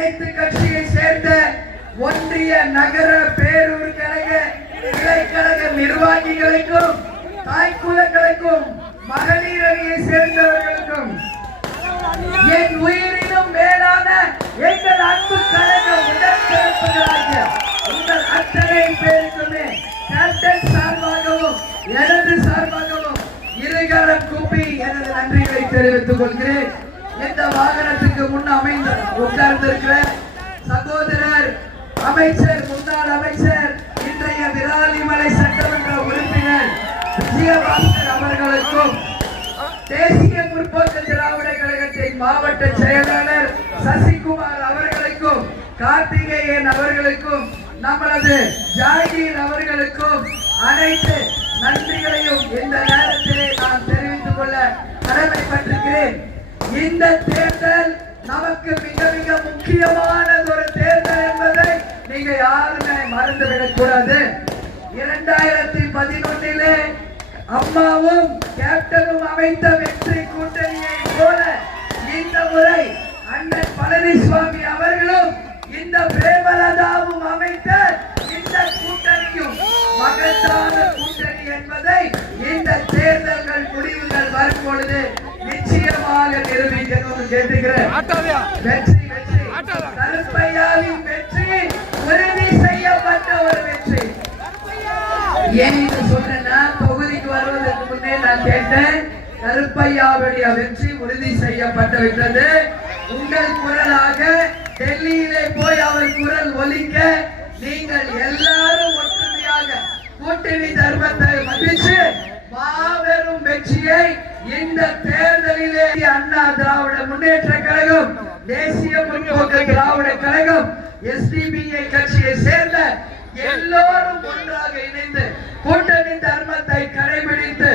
அனைத்து கட்சியை சேர்ந்த ஒன்றிய நகர பேரூர் கழக கிளைக்கழக நிர்வாகிகளுக்கும் தாய்க்குலங்களுக்கும் மகளிர் அணியை சேர்ந்தவர்களுக்கும் என் உயிரிலும் மேலான எங்கள் அன்பு கழக உடற்பிறப்புகளாகிய உங்கள் அத்தனை பேருக்குமே கேப்டன் சார்பாகவும் எனது சார்பாகவும் இருகரம் கூப்பி எனது நன்றிகளை தெரிவித்துக் கொள்கிறேன். இந்த வாகனத்துக்கு முன் அமைந்து உட்கார்ந்திருக்கிற சகோதரர் அமைச்சர் முன்னாள் அமைச்சர் இன்றைய விராலிமலை சட்டமன்ற உறுப்பினர் விஜயபாஸ்கர் அவர்களுக்கும் தேசிய முற்போக்கு திராவிட கழகத்தின் மாவட்ட செயலாளர் சசிகுமார் அவர்களுக்கும் கார்த்திகேயன் அவர்களுக்கும் நம்மளது ஜாகீர் அவர்களுக்கும் அனைத்து நன்றிகளையும் இந்த நேரத்திலே நான் தெரிவித்துக் கொள்ள கடமைப்பட்டிருக்கிறேன். இந்த தேர்தல் நமக்கு மிக மிக முக்கியமானது ஒரு தேர்தல் என்பதை நீங்க யாருமே மறந்துவிடக் கூடாது இரண்டாயிரத்தி பதினொன்னிலே அம்மாவும் கேப்டனும் அமைத்த வெற்றி கூட்டணியை போல இந்த முறை நிரூபிக்கணும்னு கேட்டுக்கிறேன் வெற்றி வெற்றி கருப்பையாவின் வெற்றி உறுதி செய்யப்பட்ட ஒரு வெற்றி ஏன் இது தொகுதிக்கு வருவதற்கு முன்னே நான் கேட்டேன் கருப்பையாவுடைய வெற்றி உறுதி செய்யப்பட்டு விட்டது உங்கள் குரலாக டெல்லியிலே போய் அவர் குரல் ஒலிக்க நீங்கள் எல்லாரும் இந்த தேர்தலிலே அண்ணா திராவிட முன்னேற்ற கழகம் தேசிய முற்போக்கு திராவிட கழகம் எஸ்டிபிஐ கட்சியை சேர்ந்த எல்லோரும் ஒன்றாக இணைந்து கூட்டணி தர்மத்தை கடைபிடித்து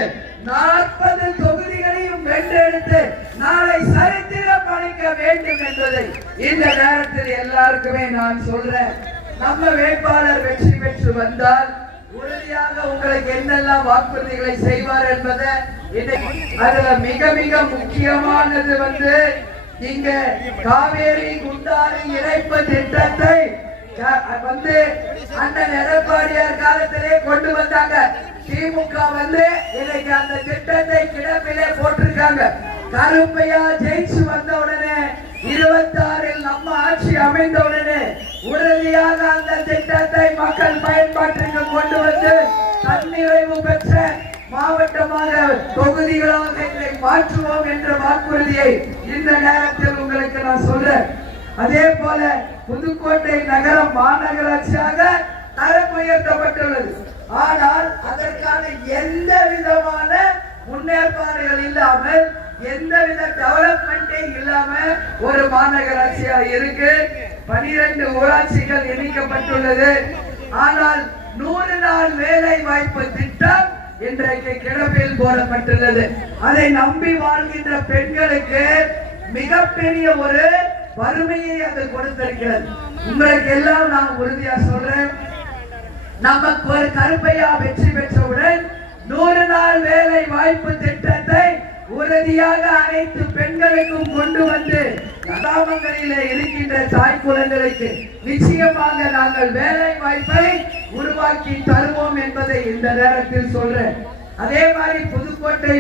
நாற்பது தொகுதிகளையும் வென்றெடுத்து நாளை சரித்திரம் பணிக்க வேண்டும் என்பதை இந்த நேரத்தில் எல்லாருக்குமே நான் சொல்றேன். நம்ம வேட்பாளர் வெற்றி பெற்று வந்தால் உறுதியாக உங்களுக்கு என்னெல்லாம் வாக்குறுதிகளை செய்வார் என்பதை அதுல மிக மிக முக்கியமானது வந்து இங்க காவேரி குண்டாறு இணைப்பு திட்டத்தை வந்து அண்ணன் எடப்பாடியார் காலத்திலே கொண்டு வந்தாங்க. திமுக வந்து இன்னைக்கு அந்த திட்டத்தை கிடப்பிலே போட்டிருக்காங்க. கருப்பையா ஜெயிச்சு வந்த உடனே இருபத்தாறில் நம்ம ஆட்சி அமைந்த உடனே உறுதியாக அந்த திட்டத்தை மக்கள் பயன்பாட்டிற்கு கொண்டு வந்து தன்னிறைவு பெற்ற மாவட்டமாக தொகுதிகளாக இதை மாற்றுவோம் என்ற வாக்குறுதியை இந்த நேரத்தில் உங்களுக்கு நான் சொல்றேன். அதே போல புதுக்கோட்டை நகரம் மாநகராட்சியாக தரம் உயர்த்தப்பட்டுள்ளது. ஆனால் அதற்கான எந்த விதமான முன்னேற்பாடுகள் இல்லாமல் எந்தவித டெவலப்மெண்டே இல்லாம ஒரு மாநகராட்சியா இருக்கு. பனிரெண்டு ஊராட்சிகள் இணைக்கப்பட்டுள்ளது. ஆனால் நூறு நாள் வேலை வாய்ப்பு திட்டம் இன்றைக்கு கிடப்பில் போடப்பட்டுள்ளது. அதை நம்பி வாழ்கின்ற பெண்களுக்கு மிகப்பெரிய ஒரு வறுமையை அது கொடுத்திருக்கிறது. உங்களுக்கு எல்லாம் நான் உறுதியா சொல்றேன். நமக்கு ஒரு கருப்பையா வெற்றி பெற்றவுடன் நூறு நாள் வேலை வாய்ப்பு திட்டத்தை உறுதியாக அனைத்து பெண்களுக்கும் கொண்டு வந்து கிராமங்களிலே இருக்கின்ற தாய் குழந்தைகளுக்கு நிச்சயமாக நாங்கள் வேலை வாய்ப்பை உருவாக்கி தருவோம் என்பதை இந்த நேரத்தில் சொல்றேன். அதே மாதிரி புதுக்கோட்டை